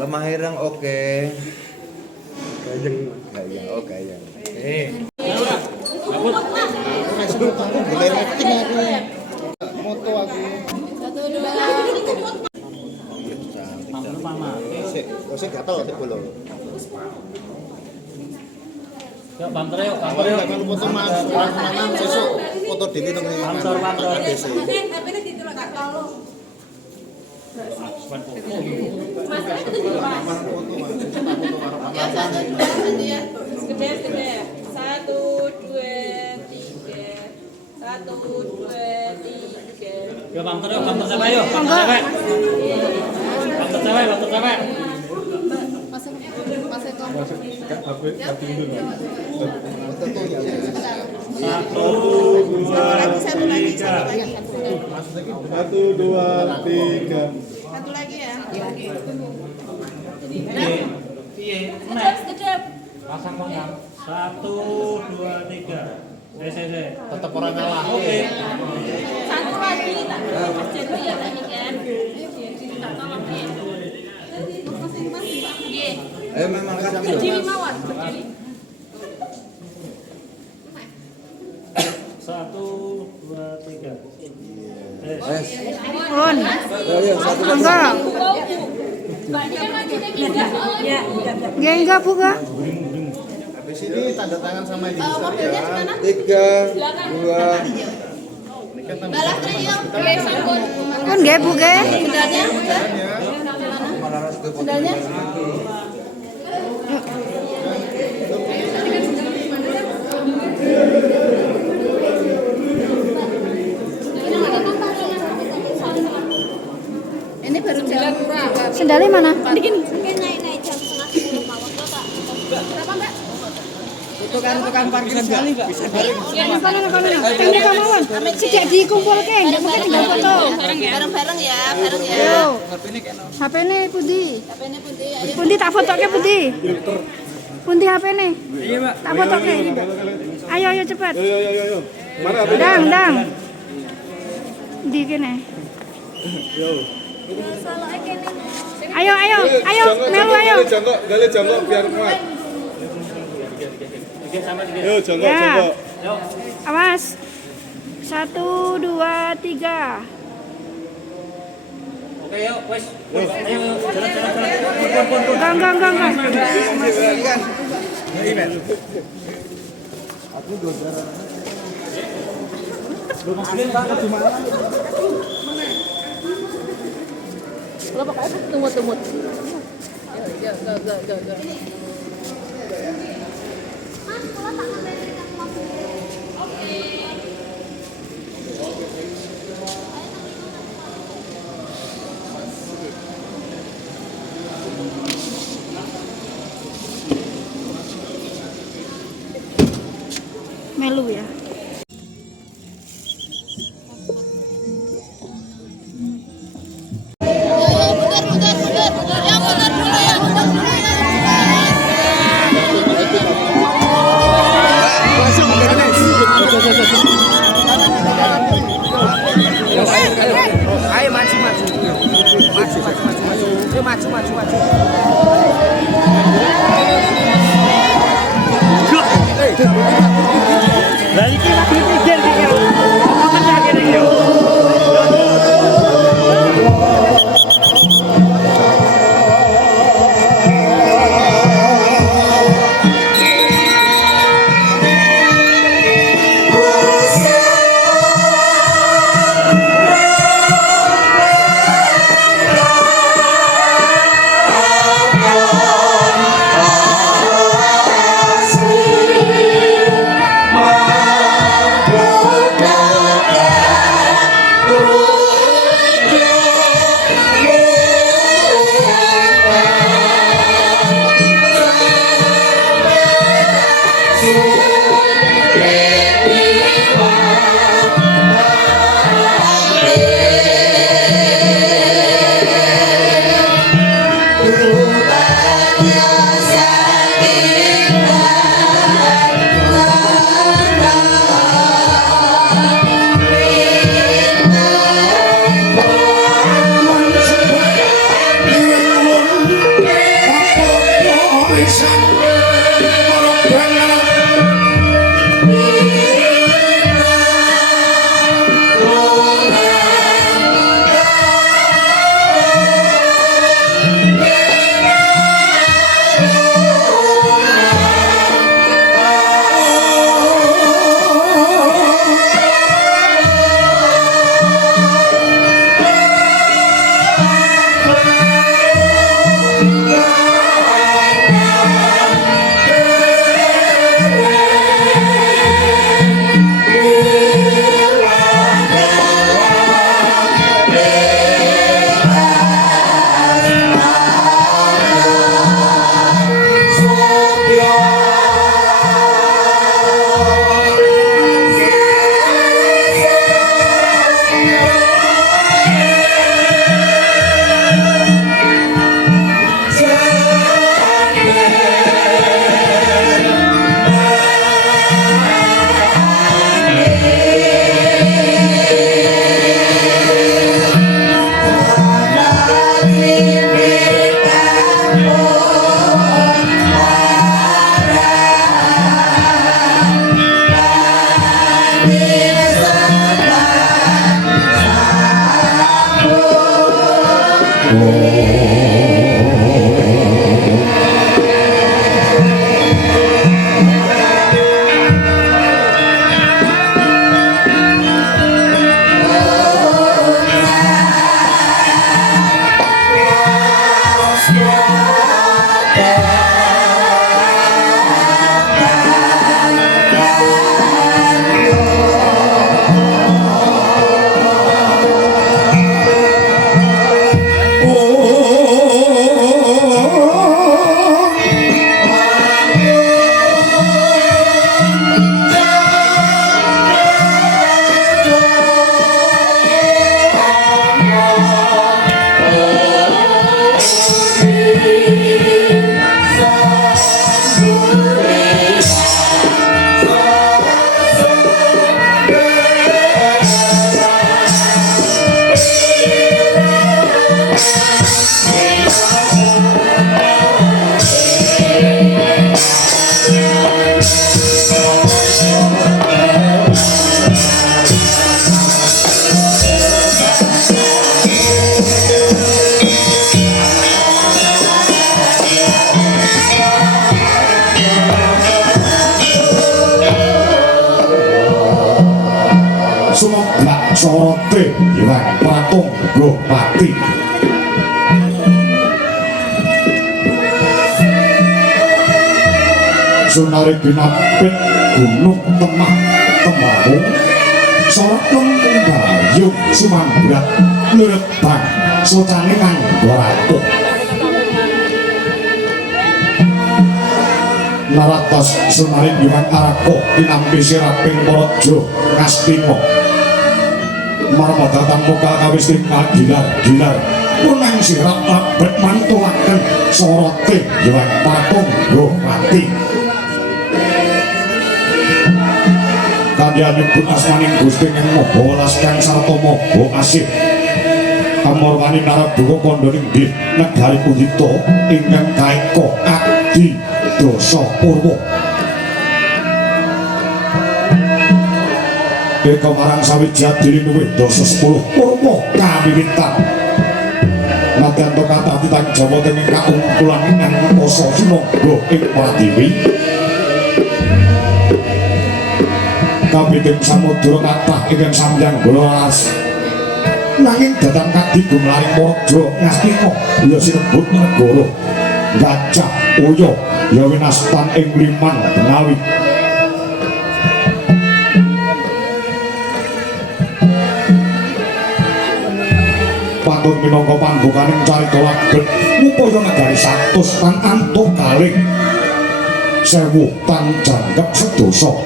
Lemah ireng oke. Gayeng. Oh gayeng. Boleh acting aku. Moto aku. 1, 2. Sik gatel sik bolo. Yuk banter yuk, banter yuk. Kalau foto Mas Mana sesuk foto dhewe nang Banter. DC. HP-ne ditolak gak tolong. Mas itu di Mas. Ya 1, 2 nanti ya. Gede. 1, 2, 3. 1, 2, 3. Yuk banter yuk, banter cewek yuk, banter cewek. Banter cewek. Satu lagi. 1, 2, 3. Satu lagi ya. Kedap. Pasang kontak. 1, 2, 3. Tetap orang ngalah. Oke. Satu lagi tak. Jadi ya tadi kan. Tak tolong ya. Nggih. Memang kan Berdiri mawon, berdiri. 1, 2, 3. Pun. Ayo satu lagi. Enggak. Ya, enggak buka. Habis ini tanda tangan sama ini ya. Mobilnya di mana? 3, 2. Balas triyong. Pun nggih, Bu nggih. Sendalnya. Sendalnya. Ini baru jam berapa? Sendalnya mana? Bikin naik jam 9:30 mawon kok, Pak. Berapa, Mbak? Tukang parkir sekali, Mbak. Bisa bareng. Ini kemauan. Sejak dikumpulkan, nggak mungkin tinggal foto. Bareng-bareng ya, bareng ya. Yo. HP ini Pundi. HP-ne pundi? Ayo. Pundi tak foto ke Pundi. Pundi HP ini. Iya, Mbak. Tak foto ke. Ayo cepat. Yo. Mana Dang. Di kene. Yo. Ayo, melu ayo. Gali jongkok biar kuat. Yo, jongkok. Ya. Awas. 1, 2, 3. Oke yuk, wes. Ayo, jalan. Gang. Aku dua Lo pokoknya tumut. Ya, go. Melu ya. Putar. Ya, putar dulu ya. Sumeblak sorote Hyang Pratangga Pati Sunare binapit gunung temah temahung sorot lempung bayung sumambrat lerebang socane nganggo ratuh naratas sunare Hyang Araka tinampi siraping Paraja Ngastina marma datang muka kawis tinggal gilar-gilar punang sirap labet mantulaken sorote Hyang Pratangga Pati kandhane nyebut asmaning Gusti ing maha welas kang sarta maha asih amorwani narabuka kandhaning nggih negari Udita ingkang kaeka adi dosa purwa eka marang sawijadining luwih dosa 10 purwa kawiwitan nadyanto kathah titang Jawa ing kaungkulan ingkang kosa sumangga ing Pratiwi kapiting samudra kathah ingkang sambyang bolas nanging datang kadi gumlaring Paraja Ngastina ya sinebut negara Gajah Uya ya winastan ing Liman Benawi patut minangka pambukaning carita labet upaya negari 100 tan antuk kalih 1000 tan jangkep sedoso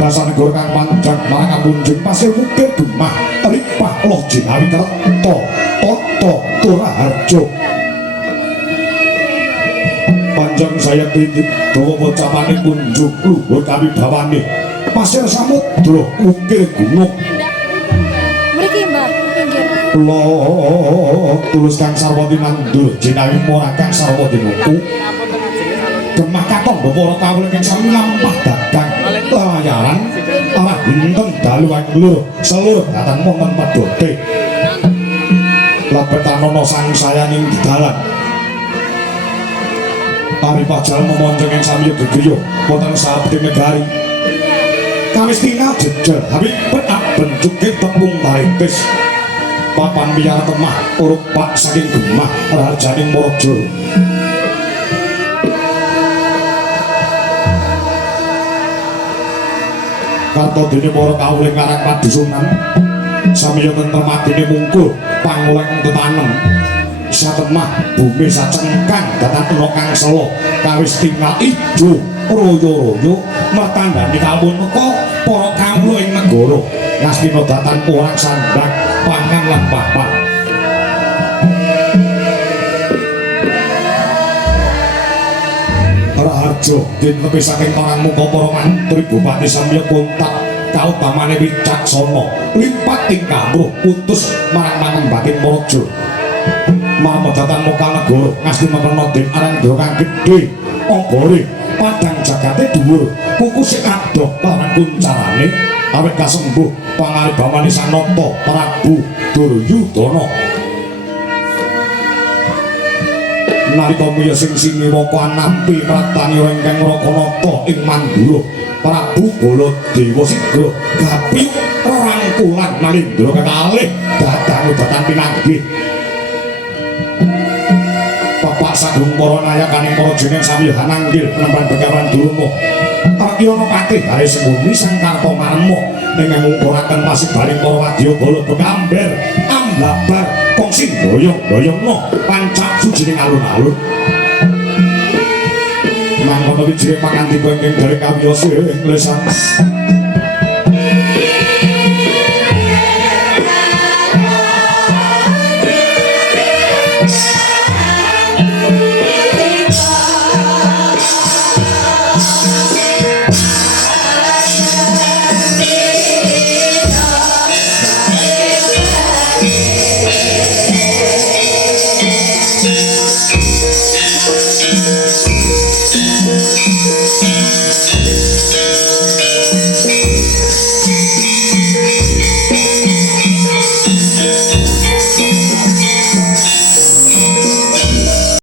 basa negara kang panjang marang kamunjung pasir mukir gemah ripah loh jinawi kerto toto turaharjo panjang saya titik dawa pocapane kunjuk luhur kawibawane pasir samudra ukir gunung Mriki Mbak, pinggir. Kula tulus kang sarwati nandur jinawi mora kang sarwati nuku gemah katon para kawula kang sami lampah dagang layaran arah dinten dalu lur seluruh datan wonten padote labetan ana sang sayaning dalan Ari pajal memonjong yang sami gegriyo wonten sabeting negari kawis tinggal jejel habis benak bentuke tepung taritis papan miyar temah uruk pak saking gemah rajaning Maraja karto dene para kawula ngarang padusunan samiya tentemadine mungkul pangoleng tetanem satemah bumi sacengkang datan ana kang sela kawis tinggal ijo royo-royo mertandani kawon meka para kawula ing negara Ngastina datan orang sandang pangan lan papan Raharjo dintepi saking parang muka para mantri Bupati samya kontak kautamane wicaksana lipat ing kamruh putus marang mangembaking Maraja marma datan muka negara Ngastina Pernoden Arandra kang gedhe anggore padang jagate dhuwur kuku sing adoh lawan kuncarane awit kasembuh pangaribamane Sanata Prabu Duryudana. Nalika miya sing siniwaka nampi pratani ingkang Rakanata ing Mandura, Prabu Baladewa Sigra gapiyuk rerangkulan Malindra kekalih dadang pinanggih. Bapak Sagung para nayakaning para jeneng samiyahan anggil penemban Begawan Durma. Arkyana Patih Hari Sembuni Sang Kartomarma ingkang ngungkuraken pasibaling para wadya bala bekamber ambabar kongsi doyong-doyongna pancak sujining alun-alun. Mangkono wijire pangandiku ingkang dari kawiyasa lesan.